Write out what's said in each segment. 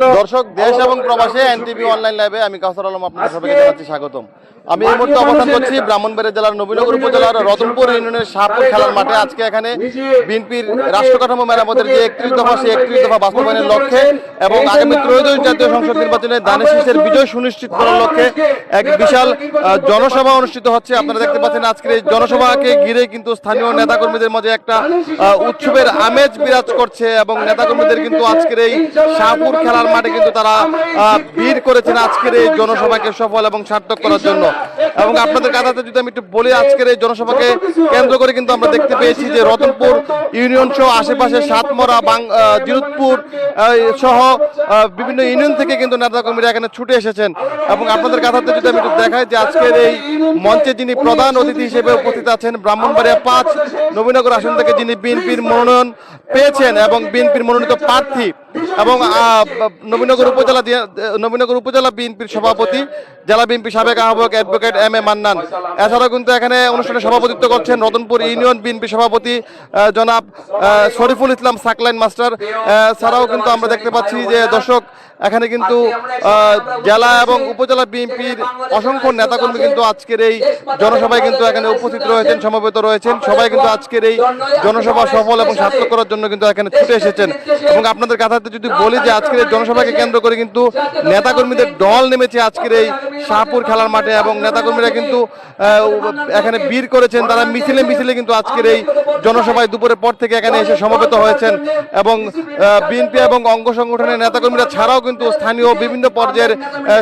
দর্শক, দেশ এবং প্রবাসে এনটিভি অনলাইন লাইভে আমি কাউসার আলম আপনাদের সবাইকে জানাচ্ছি স্বাগতম। আমি এই মুহূর্তে অবস্থান করছি ব্রাহ্মণবাড়িয়া জেলার নবীনগর উপজেলার রতনপুর ইউনিয়নের শাহপুর খেলার মাঠে। আজকে এখানে বিএনপির রাষ্ট্রকাঠামো মেরামতের যে 31 দফা, সেই 31 দফা বাস্তবায়নের লক্ষ্যে এবং আগামী ত্রয়োদশ জাতীয় সংসদ নির্বাচনে ধানের শীষের বিজয় সুনিশ্চিত করার লক্ষ্যে এক বিশাল জনসভা অনুষ্ঠিত হচ্ছে। আপনারা দেখতে পাচ্ছেন আজকের এই জনসভাকে ঘিরে কিন্তু স্থানীয় নেতাকর্মীদের মাঝে একটা উৎসবের আমেজ বিরাজ করছে এবং নেতাকর্মীদের কিন্তু আজকের এই শাহপুর খেলার মাঠে কিন্তু তারা ভিড় করেছেন আজকের এই জনসভাকে সফল এবং সার্থক করার জন্য। এবং আপনাদের কাছে যদি আমি একটু বলি, আজকের এই জনসভাকে কেন্দ্র করে কিন্তু আমরা দেখতে পেয়েছি যে রতনপুর ইউনিয়ন সহ আশেপাশে সাতমরা, জিরুদপুর সহ বিভিন্ন ইউনিয়ন থেকে কিন্তু নেতাকর্মীরা এখানে ছুটে এসেছেন। এবং আপনাদের কাছে যদি আমি একটু দেখাই যে আজকের এই মঞ্চে যিনি প্রধান অতিথি হিসেবে উপস্থিত আছেন, ব্রাহ্মণবাড়িয়া 5 নবীনগর আসন থেকে যিনি বিএনপির মনোনয়ন পেয়েছেন এবং বিএনপির মনোনীত প্রার্থী এবং নবীনগর উপজেলা বিএনপির সভাপতি, জেলা বিএনপি সাবেক আহ্বায়ক অ্যাডভোকেট এম এ মান্নান। এছাড়াও কিন্তু এখানে অনুষ্ঠানে সভাপতিত্ব করছেন রতনপুর ইউনিয়ন বিএনপি সভাপতি জনাব শরীফুল ইসলাম সাকলাইন মাস্টার। ছাড়াও কিন্তু আমরা দেখতে পাচ্ছি যে দর্শক, এখানে কিন্তু জেলা এবং উপজেলা বিএনপির অসংখ্য নেতাকর্মী কিন্তু আজকের এই জনসভায় কিন্তু এখানে উপস্থিত রয়েছেন, সমবেত রয়েছেন। সবাই কিন্তু আজকের এই জনসভা সফল এবং সার্থক করার জন্য কিন্তু এখানে ছুটে এসেছেন। এবং আপনাদের কাছে যদি বলি যে আজকের এই জনসভাকে কেন্দ্র করে কিন্তু নেতাকর্মীদের দল নেমেছে আজকের এই শাহপুর খেলার মাঠে এবং নেতাকর্মীরা কিন্তু এখানে ভিড় করেছেন। তারা মিছিলে মিছিলে কিন্তু আজকের এই জনসভায় দুপুরের পর থেকে এখানে এসে সমবেত হয়েছেন। এবং বিএনপি এবং অঙ্গ সংগঠনের নেতাকর্মীরা ছাড়াও কিন্তু স্থানীয় বিভিন্ন পর্যায়ের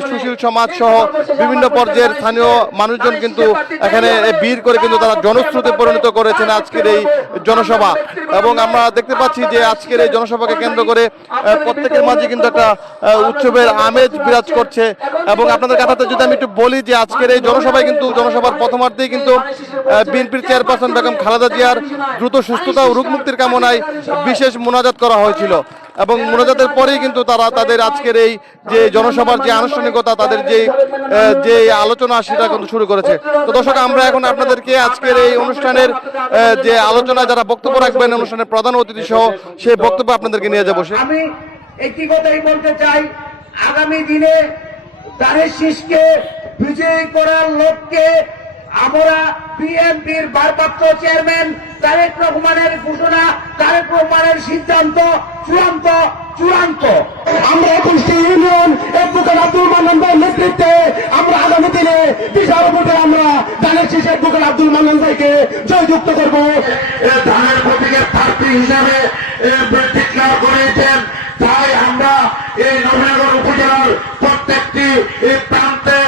সুশীল সমাজ সহ বিভিন্ন পর্যায়ের স্থানীয় মানুষজন কিন্তু এখানে ভিড় করে কিন্তু তারা জনস্রোতে পরিণত করেছেন আজকের এই জনসভা। এবং আমরা দেখতে পাচ্ছি যে আজকের এই জনসভাকে কেন্দ্র করে প্রত্যেকের মাঝে কিন্তু একটা উৎসবের আমেজ বিরাজ করছে। এবং আপনাদের কাছে যদি আমি একটু বলি যে আজকের এই জনসভায় কিন্তু জনসভার প্রথমার্ধেই কিন্তু বিএনপির চেয়ারপারসন বেগম খালেদা জিয়ার দ্রুত সুস্থতা ও রোগমুক্তির কামনায় বিশেষ মোনাজাত করা হয়েছিল। এবং মোনাজাতের পরেই কিন্তু তারা তাদের আজকের এই যে জনসভার যে আনুষ্ঠানিকতা, তাদের যে আলোচনা সেটা কিন্তু শুরু করেছে। তো দর্শক, আমরা এখন আপনাদেরকে আজকের এই অনুষ্ঠানের যে আলোচনায় যারা বক্তব্য রাখবেন, অনুষ্ঠানের প্রধান অতিথি সহ সেই বক্তব্য আপনাদেরকে নিয়ে যাবো। আমি একটি কথাই বলতে চাই, আগামী দিনে ধানের শীষকে বিজয়ী করার লক্ষ্যে আমরা বিএনপির ভারপ্রাপ্ত চেয়ারম্যান তারেক রহমানের ঘোষণা, তারেক রহমানের সিদ্ধান্ত চূড়ান্ত। আমরা 21টি ইউনিয়ন অ্যাডভোকেট আব্দুল মান্নান ভাইয়ের নেতৃত্বে আমরা আগামী দিনে বিশাল ভোটে আমরা ধানের শীষ অ্যাডভোকেট আব্দুল মান্নান ভাইকে জয়যুক্ত করব। ধানের প্রতীকের প্রার্থী হিসাবে ডিক্লেয়ার করেছেন। তাই আমরা এই নবীনগর উপজেলার প্রত্যেকটি প্রান্তে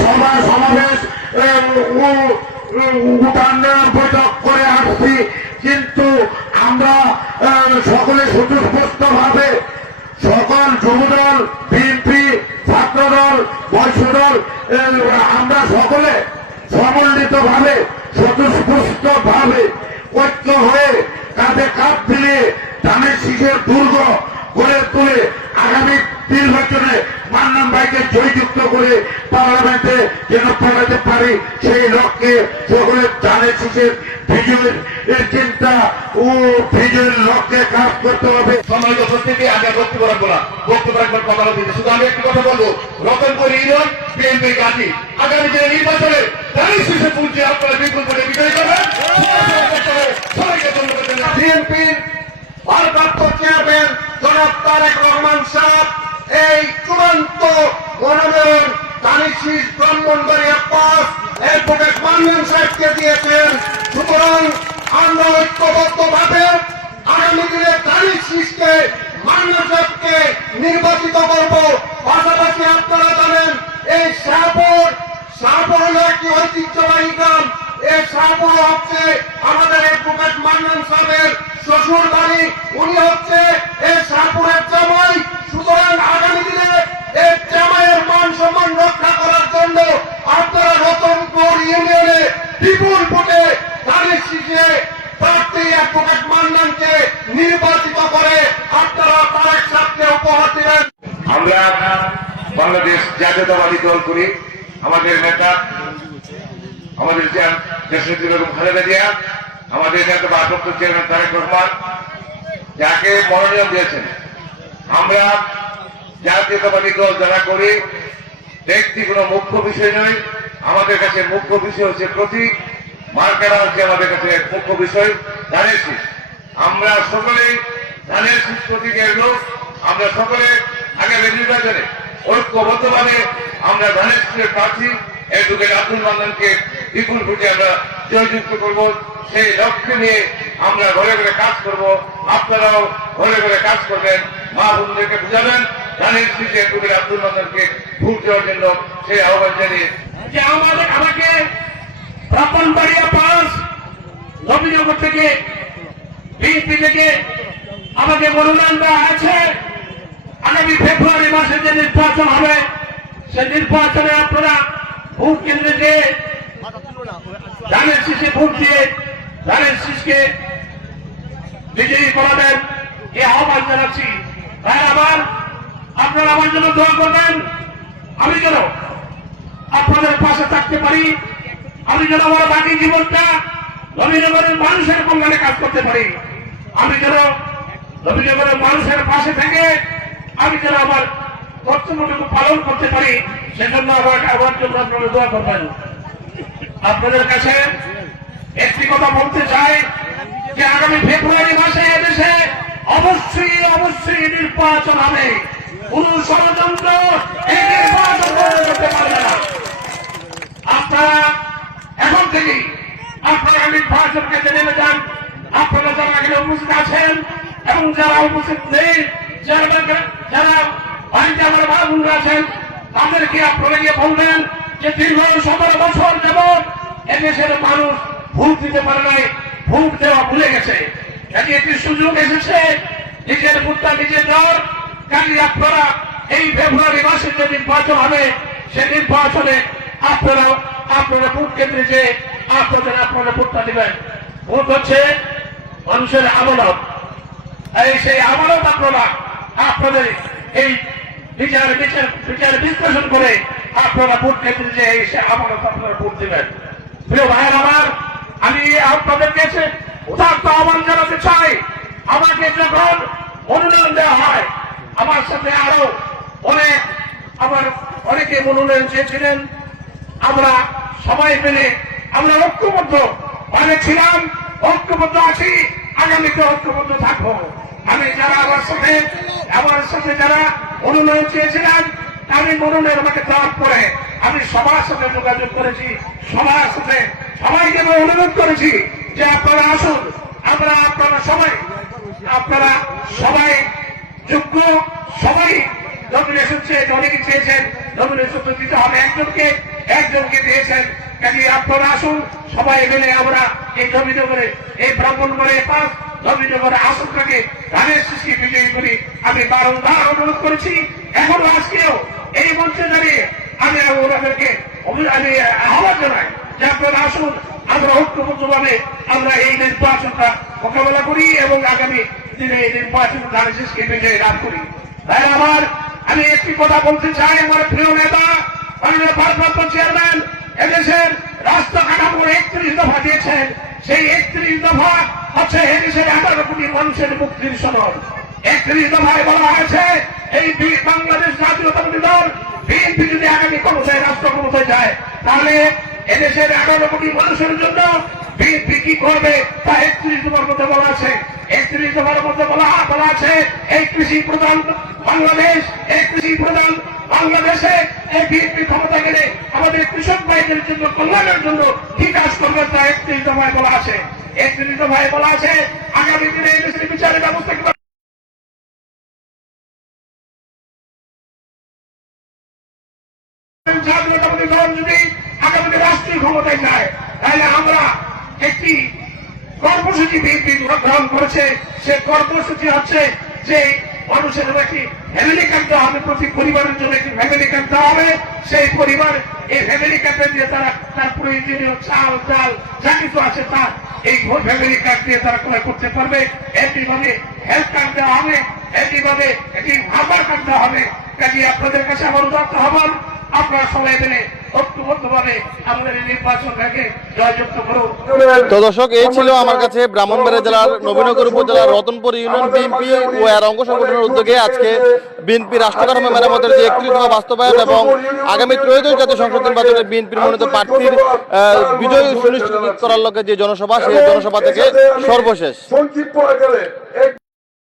সভা সমাবেশ উন্নয়ন বৈঠক করে আসছি। কিন্তু আমরা সকলে সুস্পষ্ট ভাবে সকল যুবদল, বিএনপি, ছাত্রদল, বয়সদল আমরা সকলে সমন্বিত ভাবে স্বতঃস্ফূর্ত ভাবে ঐক্য হয়ে কাঁধে কাঁধ মিলিয়ে ধানের শীষের দুর্গ গড়ে তুলে আগামী নির্বাচনে মান্নান ভাইকে জয়যুক্ত করে পার্লামেন্টে যেন পাঠাতে পারি, সেই লক্ষ্যে সকলে ধানের শীষের বিজয়ের চিন্তা ও বিজয়ের লক্ষ্যে কাজ করতে হবে। সম্মানিত উপস্থিতি, আগে বক্তব্য রাখবো না, বক্তব্য রাখবার কথা বলতে শুধু আমি একটি কথা বলবো, রতনপুর ইউনিয়ন বিএনপি কাজী আগামী দিনে নির্বাচনে ধানের শীষে পুঁজি আপনারা বিপুল করে বিজয়ী করবেন। সবাইকে ধন্যবাদ। বিএনপির ভারপ্রাপ্ত চেয়ারম্যান জনাব তারেক রহমান সাহেব এই চূড়ান্ত মনোনয়ন ধানের শীষ ব্রাহ্মণবাড়িয়া 5 অ্যাডভোকেট মান্নান সাহেবকে দিয়েছেন। সুতরাং আমরা ঐক্যবদ্ধ ভাবে আগামী দিনে ধানের শীষকে মান্নান সাহেবকে নির্বাচিত করব। পাশাপাশি আপনারা জানেন এই শাহপুর হল একটি ঐতিহ্যবাহী গ্রাম। এই শাহপুর হচ্ছে আমাদের অ্যাডভোকেট মান্নান সাহেবের শ্বশুর বাড়ি, উনি হচ্ছে এই শাহপুরের জামাই। সুতরাং আগামী দিনে এই জামাইয়ের মান সম্মান রক্ষা করার জন্য আপনারা রতনপুর ইউনিয়নে বিপুল ভোটে ধানের শীষে প্রার্থী অ্যাডভোকেট মান্নানকে নির্বাচিত করে আপনারা তারেক সাহেবকে উপহার দিবেন। আমরা বাংলাদেশ জাতীয়তাবাদী দল করি। আমাদের নেতা, আমাদের দেশনেত্রী বেগম খালেদা জিয়া, আমাদের নেতা ভারপ্রাপ্ত চেয়ারম্যান তারেক রহমান যাকে মনোনয়ন দিয়েছেন, আমরা জাতীয়তাবাদী দল যারা করে ব্যক্তি কোনো মুখ্য বিষয় নয়, আমাদের কাছে মুখ্য বিষয় হচ্ছে প্রতীক, মার্কারা হচ্ছে আমাদের কাছে মুখ্য বিষয় ধানের শীষ। আমরা সকলে ধানের শীষ প্রতীকের লোক, আমরা সকলে আগামী নির্বাচনে ঐক্যবদ্ধভাবে আমরা ধানের শীষের প্রার্থী অ্যাডভোকেট আব্দুল মান্নানকে বিপুল ভোটে আমরা জয়যুক্ত করব। সেই লক্ষ্যে নিয়ে আমরা ঘরে ঘরে কাজ করব, আপনারাও ঘরে ঘরে কাজ করবেন, মা বোনদেরকে বুঝাবেন ধানের শীষে অ্যাডভোকেট আব্দুল মান্নানকে ভোট দেওয়ার জন্য সেই আহ্বান জানিয়ে যে আমাকে ব্রাহ্মণবাড়িয়া পাস নবীনগর থেকে বিএনপি থেকে আমাকে মনোনয়ন দেওয়া আছে। আগামী ফেব্রুয়ারি মাসে যে নির্বাচন হবে সেই নির্বাচনে আপনারা ভোট কেন্দ্রে যে ধানের শীষে ভোট দিয়ে ধানের শীষকে বিজয়ী করাবেন এই আহ্বান জানাচ্ছি। ভাই আমার আপনারা আমার জন্য দোয়া করবেন, আমি যেন আপনাদের পাশে থাকতে পারি, আমি যেন আমার বাকি জীবনটা নবীনগরের মানুষের কল্যাণে কাজ করতে পারি, আমি যেন নবীনগরের মানুষের পাশে থেকে আমি যেন আমার কর্তব্যটুকু পালন করতে পারি, সেজন্য আমার জন্য আপনারা দোয়া করবেন। আপনাদের কাছে একটি কথা বলতে চাই যে আগামী ফেব্রুয়ারি মাসে এদেশে অবশ্যই নির্বাচন হবে। কোন ষড়যন্ত্র এই নির্বাচন করতে পারবে না। আপনারা এখন থেকেই আপনারা নির্বাচন কেন্দ্রে নেমে যান। আপনারা যারা এখানে উপস্থিত আছেন এবং যারা উপস্থিত নেই, যারা বাড়িতে আমার মা বোনরা আছেন, তাদেরকে আপনারা গিয়ে বলবেন যে দীর্ঘ 17 বছর যাবৎ এদেশের মানুষ ভোট দিতে পারে নাই, ভোট দেওয়া ভুলে গেছে। কাজে একটি সুযোগ এসেছে নিজের ভোটটা নিজে দেওয়ার। কাজে আপনারা এই ফেব্রুয়ারি মাসে যে নির্বাচন হবে সেই নির্বাচনে আপনারা ভোট কেন্দ্রে যে আপনারা ভোটটা দিবেন। ভোট হচ্ছে মানুষের আমানত, সেই আমানত আপনাদের এই বিচার বিশ্লেষণ করে আপনারা ভোট কেন্দ্রে যে সেই আমানত আপনারা ভোট দিবেন। প্রিয় ভাইয়ের আমার, আমি আপনাদের কাছে উদাত্ত আহ্বান জানাতে চাই, আমাকে যখন মনোনয়ন দেওয়া হয়, আমার সাথে আরো অনেকে মনোনয়ন চেয়েছিলেন, আমরা সবাই মিলে আমরা ঐক্যবদ্ধ মানে ছিলাম, ঐক্যবদ্ধ আছি, আগামীতে ঐক্যবদ্ধ থাকবো। আমি যারা আমার সাথে যারা মনোনয়ন চেয়েছিলেন, আমি মনোনয়ন আমাকে দেওয়ার পরে আমি সবার সাথে যোগাযোগ করেছি, সবাইকে আমি অনুরোধ করেছি যে আপনারা আসুন, আপনারা সবাই যোগ্য, সবাই নমিনেশন অনেকে চেয়েছেন, নমিনেশন দিতে হবে একজনকে দিয়েছেন। কাজে আপনারা আসুন, সবাই মিলে আমরা এই নবীনগরে এই ব্রাহ্মণবাড়িয়া পাস নবীনগরে আসনটাকে ধানের শীষকে বিজয়ী করি। আমি বারংবার অনুরোধ করেছি, এখনো আজকেও এই মঞ্চে দাঁড়িয়ে আমি ওনাদেরকে আহ্বান জানাই যে আপনারা আসুন, আমরা ঐক্যবদ্ধভাবে আমরা এই নির্বাচনটা মোকাবেলা করি এবং আগামী দিনে এই নির্বাচন ধানের শীষকে বিজয়ী লাভ করি। তাই আমি একটি কথা বলতে চাই, আমার প্রিয় নেতা মাননীয় ভারপ্রাপ্ত চেয়ারম্যান এদেশের রাস্তা কাঠামোর 31 দফা দিয়েছেন। সেই 31 দফা হচ্ছে এদেশের 11 কোটি মানুষের মুক্তির সনদ। 31 দফায় বলা হয়েছে এই বাংলাদেশ জাতীয়তাবাদী দল বিএনপি যদি আগামী ক্ষমতায় রাষ্ট্র ক্ষমতায় যায়, তাহলে এদেশের 11 কোটি মানুষের জন্য বিএনপি কি করবে তা 31 দফার মধ্যে বলা আছে। 31 দফার মধ্যে বলা আছে এই কৃষি প্রধান বাংলাদেশে এই বিএনপি ক্ষমতা গেলে আমাদের কৃষক ভাইদের জন্য কল্যাণের জন্য কি কাজ করবে তা 31 দফায় বলা আছে। 31 দফায় বলা আছে আগামী দিনে এই দেশের বিচারের ব্যবস্থা জাতীয়তাবাদী দল যদি আগামী রাষ্ট্রীয় ক্ষমতায় যায়, তাহলে আমরা একটি কর্মসূচি বিএনপি গ্রহণ করেছে। সে কর্মসূচি হচ্ছে যে মানুষের একটি ফ্যামিলি কার্ড দেওয়া হবে, প্রতি পরিবারের জন্য একটি ফ্যামিলি কার্ড দেওয়া হবে। সেই পরিবার এই ফ্যামিলি কার্ডে দিয়ে তার প্রয়োজনীয় চাল ডাল যা কিছু আছে তা এই ফ্যামিলি কার্ড দিয়ে তারা ক্রয় করতে পারবে। একইভাবে হেলথ কার্ড দেওয়া হবে, একইভাবে একটি আধার কার্ড দেওয়া হবে। কাজে আপনাদের কাছে আমার উদাত্ত আহ্বান, আপনারা সবাই মিলে ঐক্যবদ্ধভাবে আমাদের এই নির্বাচনটাকে জয়যুক্ত করুন। তো দর্শক, এই ছিল আমার কাছে ব্রাহ্মণবাড়িয়া জেলার নবীনগর উপজেলার রতনপুর ইউনিয়ন বিএনপি ও এর অঙ্গ সংগঠনের উদ্যোগে আজকে বিএনপি রাষ্ট্র কাঠামো মেরামতের যে 31 দফা বাস্তবায়ন এবং আগামী ত্রয়োদশ জাতীয় সংসদ নির্বাচনে বিএনপির মনোনীত প্রার্থীর বিজয় সুনিশ্চিত করার লক্ষ্যে যে জনসভা, সেই জনসভা থেকে সর্বশেষ।